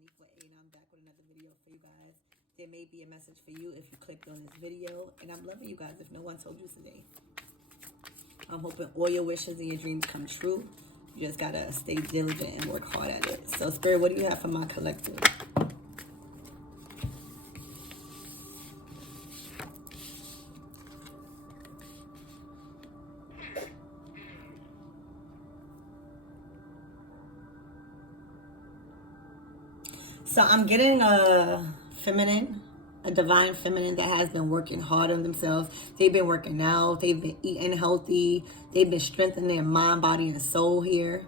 Shaniqua A, and I'm back with another video for you guys. There may be a message for you if you clicked on this video, and I'm loving you guys if no one told you today. I'm hoping all your wishes and your dreams come true. You just gotta stay diligent and work hard at it. So, Spirit, what do you have for my collective? So I'm getting a feminine, a divine feminine that has been working hard on themselves. They've been working out. They've been eating healthy. They've been strengthening their mind, body, and soul here.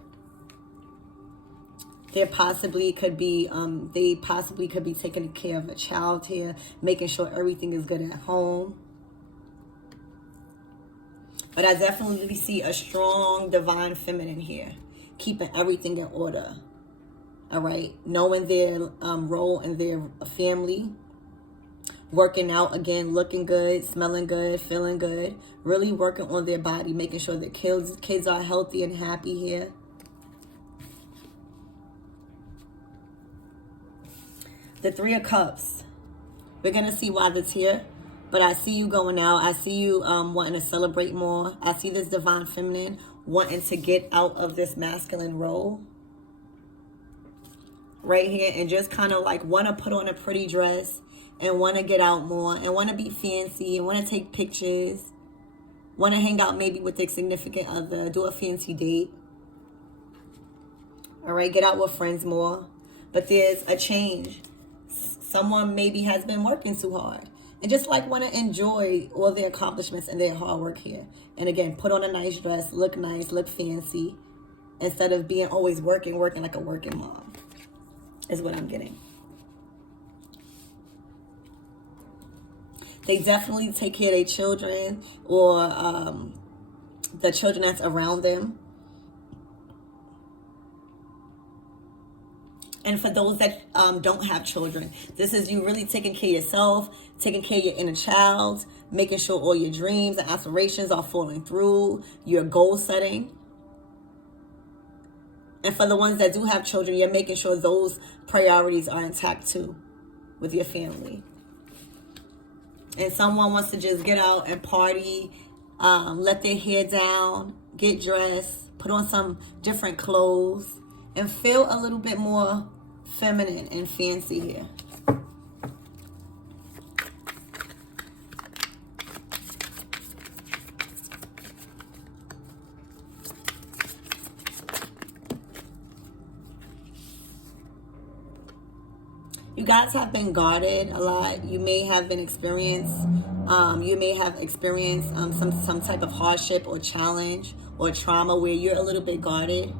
There possibly could be, they possibly could be taking care of a child here, making sure everything is good at home. But I definitely see a strong divine feminine here, keeping everything in order. All right, knowing their role in their family, working out again, looking good, smelling good, feeling good, really working on their body, making sure that kids are healthy and happy here. The Three of Cups. We're going to see why that's here. But I see you going out. I see you wanting to celebrate more. I see this divine feminine wanting to get out of this masculine role. Right here, and just kind of like want to put on a pretty dress and want to get out more and want to be fancy and want to take pictures, want to hang out maybe with their significant other, do a fancy date. All right, get out with friends more. But there's a change. Someone maybe has been working too hard and just like want to enjoy all their accomplishments and their hard work here. And again, put on a nice dress, look nice, look fancy, instead of being always working like a working mom. Is what I'm getting. They definitely take care of their children or the children that's around them. And for those that don't have children, this is you really taking care of yourself, taking care of your inner child, making sure all your dreams and aspirations are falling through, your goal setting. And for the ones that do have children, you're making sure those priorities are intact too with your family. And someone wants to just get out and party, let their hair down, get dressed, put on some different clothes, and feel a little bit more feminine and fancy here. You guys have been guarded a lot. You may have been experienced. You may have experienced some type of hardship or challenge or trauma where you're a little bit guarded.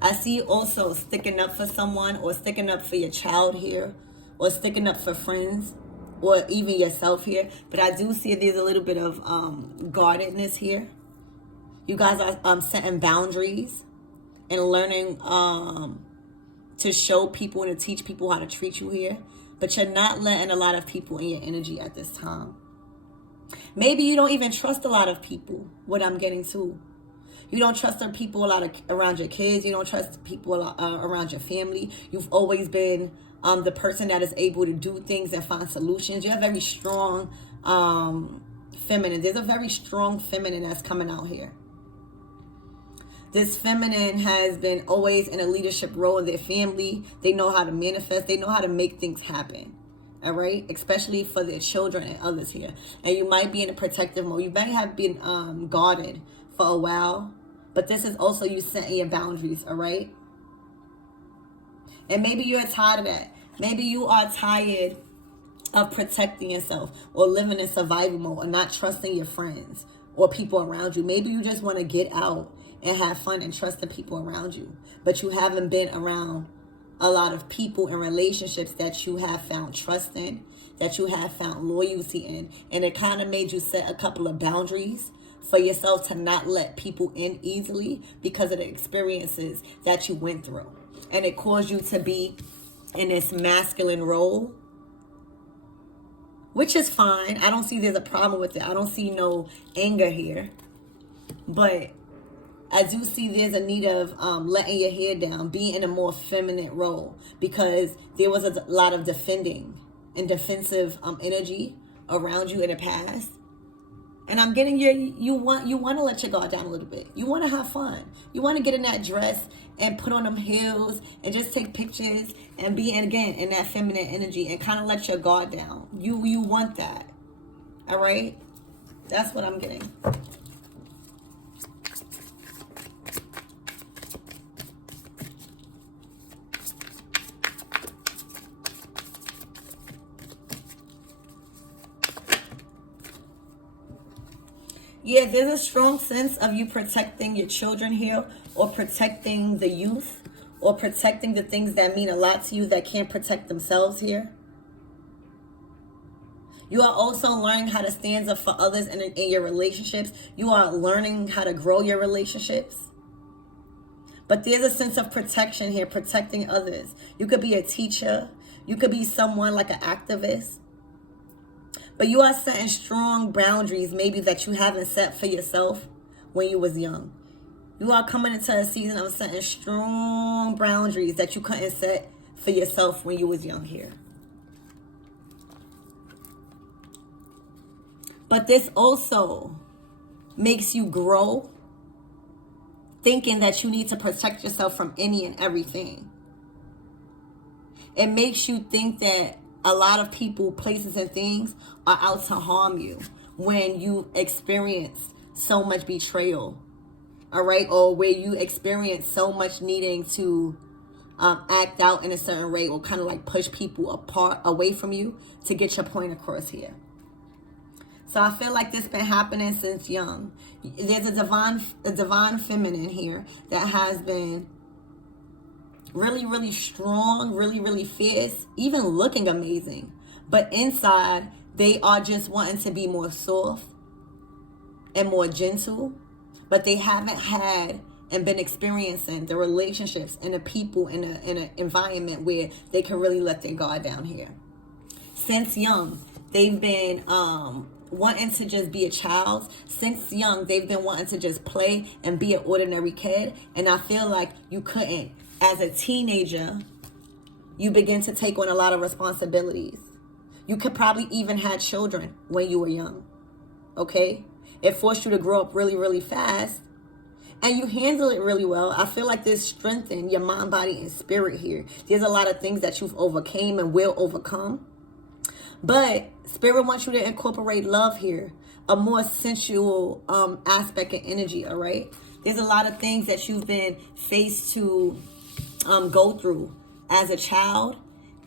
I see you also sticking up for someone or sticking up for your child here or sticking up for friends or even yourself here. But I do see there's a little bit of guardedness here. You guys are setting boundaries and learning to show people and to teach people how to treat you here. But you're not letting a lot of people in your energy at this time. Maybe you don't even trust a lot of people, what I'm getting to. You don't trust the people around your kids. You don't trust people around your family. You've always been the person that is able to do things and find solutions. You're very strong feminine. There's a very strong feminine that's coming out here. This feminine has been always in a leadership role in their family. They know how to manifest. They know how to make things happen. All right? Especially for their children and others here. And you might be in a protective mode. You might have been guarded for a while. But this is also you setting your boundaries. All right? And maybe you're tired of that. Maybe you are tired of protecting yourself or living in survival mode or not trusting your friends or people around you. Maybe you just want to get out and have fun and trust the people around you. But you haven't been around a lot of people and relationships that you have found trust in, that you have found loyalty in. And it kind of made you set a couple of boundaries for yourself to not let people in easily because of the experiences that you went through. And it caused you to be in this masculine role, which is fine. I don't see there's a problem with it. I don't see no anger here. But I do see there's a need of letting your hair down, being in a more feminine role, because there was a lot of defending and defensive energy around you in the past. And I'm getting you want to let your guard down a little bit. You want to have fun. You want to get in that dress and put on them heels and just take pictures and be in that feminine energy and kind of let your guard down. You want that. All right? That's what I'm getting. Yeah, there's a strong sense of you protecting your children here, or protecting the youth, or protecting the things that mean a lot to you that can't protect themselves here. You are also learning how to stand up for others in your relationships. You are learning how to grow your relationships. But there's a sense of protection here, protecting others. You could be a teacher. You could be someone like an activist. But you are setting strong boundaries, maybe that you haven't set for yourself when you was young. You are coming into a season of setting strong boundaries that you couldn't set for yourself when you was young here. But this also makes you grow, thinking that you need to protect yourself from any and everything. It makes you think that a lot of people, places, and things are out to harm you when you experience so much betrayal, all right? Or where you experience so much needing to act out in a certain way, or kind of like push people apart, away from you to get your point across here. So I feel like this been happening since young. There's a divine feminine here that has been really, really strong, really, really fierce, even looking amazing. But inside, they are just wanting to be more soft and more gentle. But they haven't had and been experiencing the relationships and the people in an environment where they can really let their guard down here. Since young, they've been wanting to just be a child. Since young, they've been wanting to just play and be an ordinary kid. And I feel like you couldn't. As a teenager, you begin to take on a lot of responsibilities. You could probably even have children when you were young, okay? It forced you to grow up really, really fast, and you handle it really well. I feel like this strengthened your mind, body, and spirit here. There's a lot of things that you've overcame and will overcome. But Spirit wants you to incorporate love here, a more sensual aspect and energy, all right? There's a lot of things that you've been faced to go through as a child,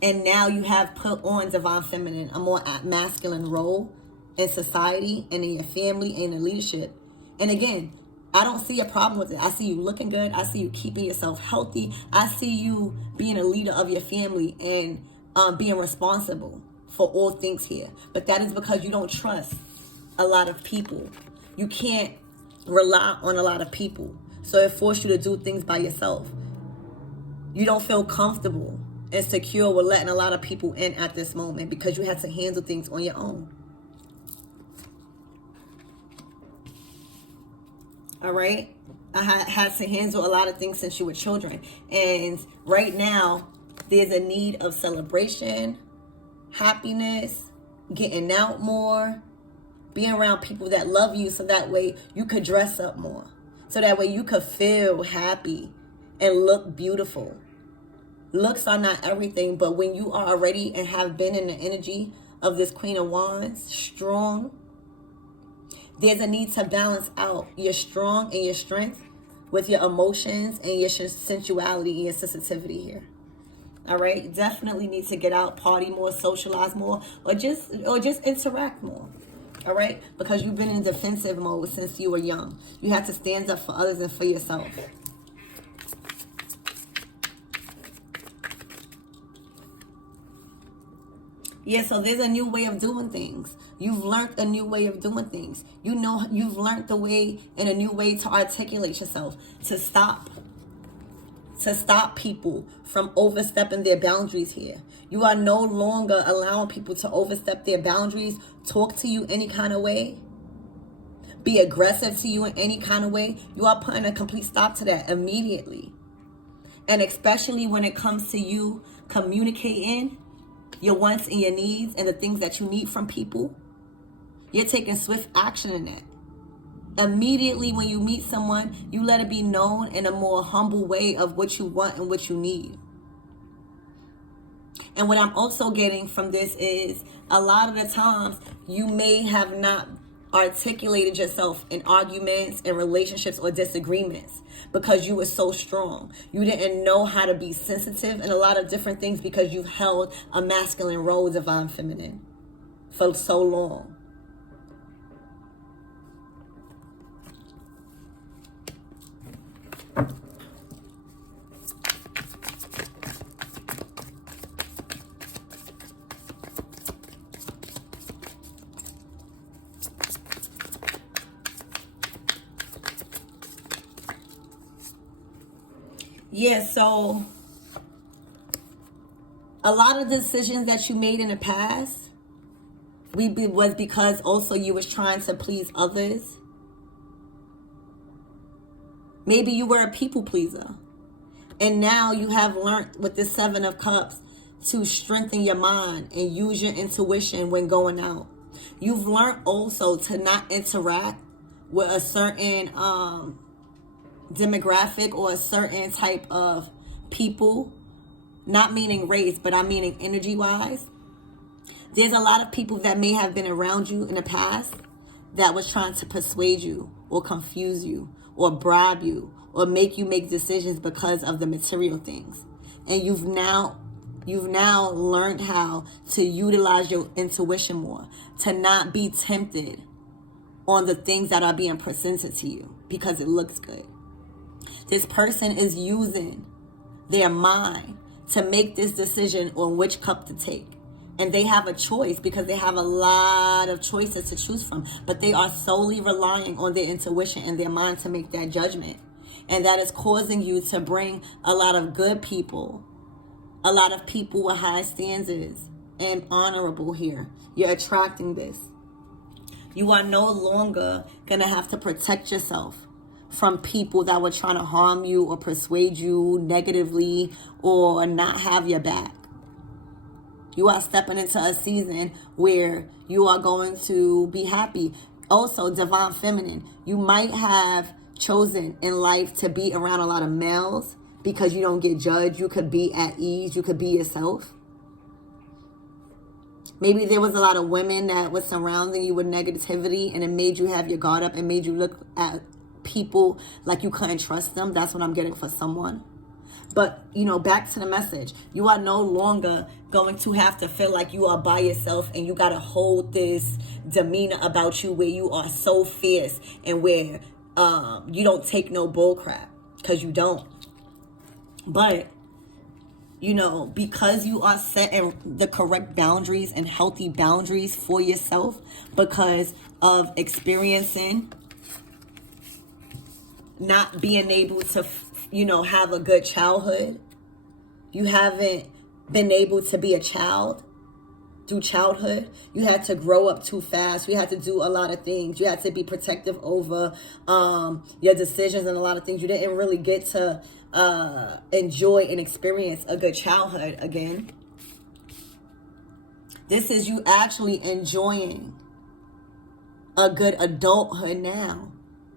and now you have put on divine feminine, a more masculine role in society and in your family and in leadership. And again, I don't see a problem with it. I see you looking good. I see you keeping yourself healthy. I see you being a leader of your family and being responsible for all things here. But that is because you don't trust a lot of people. You can't rely on a lot of people. So it forced you to do things by yourself. You don't feel comfortable and secure with letting a lot of people in at this moment because you had to handle things on your own. All right? I had to handle a lot of things since you were children. And right now, there's a need of celebration, happiness, getting out more, being around people that love you so that way you could dress up more. So that way you could feel happy and look beautiful. Looks are not everything, but when you are already and have been in the energy of this Queen of Wands, strong, there's a need to balance out your strong and your strength with your emotions and your sensuality and your sensitivity here. All right, definitely need to get out, party more, socialize more, or just interact more. All right, because you've been in defensive mode since you were young. You have to stand up for others and for yourself. Yeah, so there's a new way of doing things. You've learned a new way of doing things. You know, you've learned the way and a new way to articulate yourself, to stop people from overstepping their boundaries here. You are no longer allowing people to overstep their boundaries, talk to you any kind of way. be aggressive to you in any kind of way, you are putting a complete stop to that immediately. And especially when it comes to you communicating your wants and your needs and the things that you need from people, you're taking swift action in that. Immediately when you meet someone, you let it be known in a more humble way of what you want and what you need. And what I'm also getting from this is a lot of the times you may have not articulated yourself in arguments and relationships or disagreements because you were so strong. You didn't know how to be sensitive and a lot of different things because you've held a masculine role, divine feminine, for so long. Yeah, so a lot of decisions that you made in the past was because also you was trying to please others. Maybe you were a people pleaser. And now you have learned with the 7 of Cups to strengthen your mind and use your intuition when going out. You've learned also to not interact with a certain demographic or a certain type of people, not meaning race, but I'm meaning energy wise. There's a lot of people that may have been around you in the past that was trying to persuade you or confuse you or bribe you or make you make decisions because of the material things. And you've now learned how to utilize your intuition more, to not be tempted on the things that are being presented to you because it looks good. This person is using their mind to make this decision on which cup to take. And they have a choice because they have a lot of choices to choose from. But they are solely relying on their intuition and their mind to make that judgment. And that is causing you to bring a lot of good people, a lot of people with high standards and honorable here. You're attracting this. You are no longer going to have to protect yourself from people that were trying to harm you or persuade you negatively or not have your back. You are stepping into a season where you are going to be happy. Also, divine feminine, you might have chosen in life to be around a lot of males because you don't get judged. You could be at ease. You could be yourself. Maybe there was a lot of women that was surrounding you with negativity and it made you have your guard up and made you look at people like you couldn't trust them. That's what I'm getting for someone. But, back to the message. You are no longer going to have to feel like you are by yourself and you got to hold this demeanor about you where you are so fierce and where you don't take no bull crap, because you don't. But, because you are setting the correct boundaries and healthy boundaries for yourself because of experiencing not being able to, have a good childhood. You haven't been able to be a child through childhood. You had to grow up too fast. You had to do a lot of things. You had to be protective over your decisions and a lot of things. You didn't really get to enjoy and experience a good childhood again. This is you actually enjoying a good adulthood now.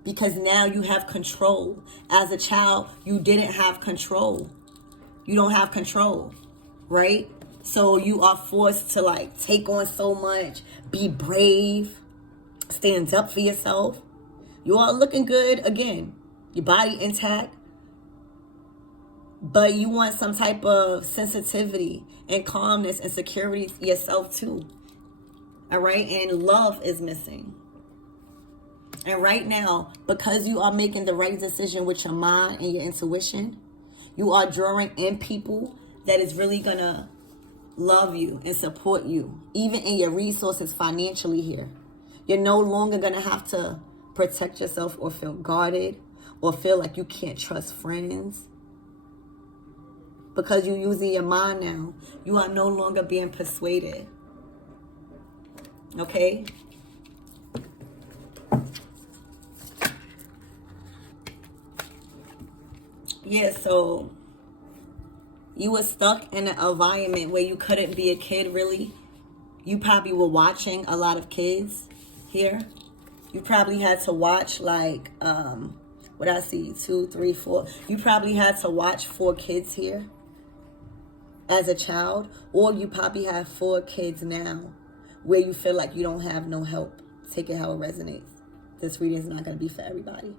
Because now you have control. As a child, you didn't have control. You don't have control, right? So you are forced to take on so much, be brave, stand up for yourself. You are looking good again, your body intact. But you want some type of sensitivity and calmness and security yourself too. All right? And love is missing. And right now, because you are making the right decision with your mind and your intuition, you are drawing in people that is really going to love you and support you, even in your resources financially here. You're no longer going to have to protect yourself or feel guarded or feel like you can't trust friends. Because you're using your mind now, you are no longer being persuaded. Okay? Yeah, so you were stuck in an environment where you couldn't be a kid, really. You probably were watching a lot of kids here. You probably had to watch like, what I see, 2, 3, 4. You probably had to watch 4 kids here as a child. Or you probably have 4 kids now where you feel like you don't have no help. Take it how it resonates. This reading is not going to be for everybody.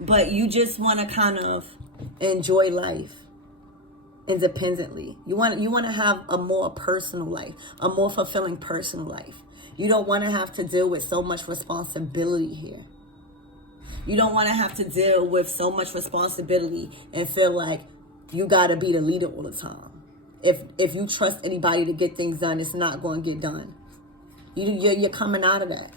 But you just want to kind of enjoy life independently. You want to have a more personal life, a more fulfilling personal life. You don't want to have to deal with so much responsibility here. You don't want to have to deal with so much responsibility and feel like you got to be the leader all the time. If you trust anybody to get things done, it's not going to get done. You're coming out of that.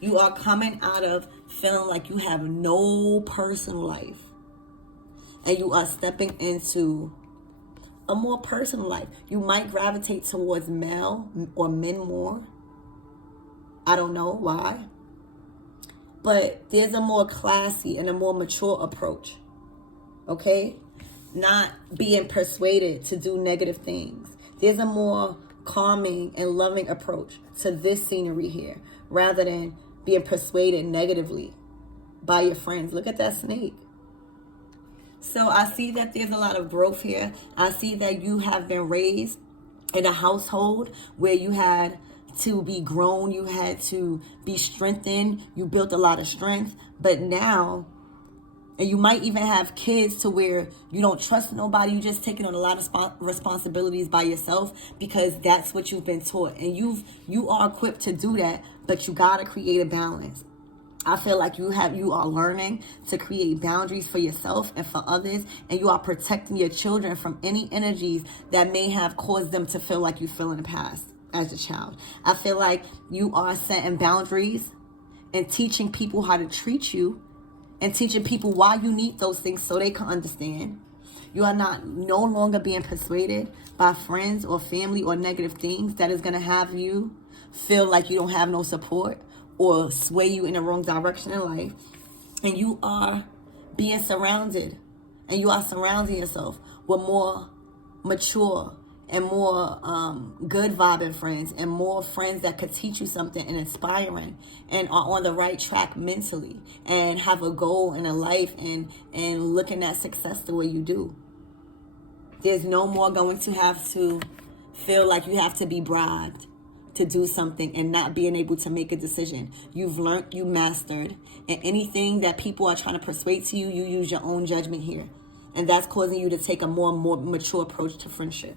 You are coming out of feeling like you have no personal life. And you are stepping into a more personal life. You might gravitate towards male or men more. I don't know why. But there's a more classy and a more mature approach. Okay? Not being persuaded to do negative things. There's a more calming and loving approach to this scenery here, rather than being persuaded negatively by your friends. Look at that snake. So I see that there's a lot of growth here. I see that you have been raised in a household where you had to be grown, you had to be strengthened, you built a lot of strength. But now, and you might even have kids to where you don't trust nobody, you're just taking on a lot of responsibilities by yourself because that's what you've been taught. And you are equipped to do that, but you gotta create a balance. I feel like you are learning to create boundaries for yourself and for others, and you are protecting your children from any energies that may have caused them to feel like you feel in the past as a child. I feel like you are setting boundaries and teaching people how to treat you and teaching people why you need those things so they can understand. You are no longer being persuaded by friends or family or negative things that is going to have you feel like you don't have no support or sway you in the wrong direction in life. And you are being surrounded, and you are surrounding yourself with more mature and more good vibing friends, and more friends that could teach you something and inspiring, and are on the right track mentally and have a goal in a life and looking at success the way you do. There's no more going to have to feel like you have to be bribed to do something and not being able to make a decision. You've learned, you mastered, and anything that people are trying to persuade to you, you use your own judgment here. And that's causing you to take a more mature approach to friendship.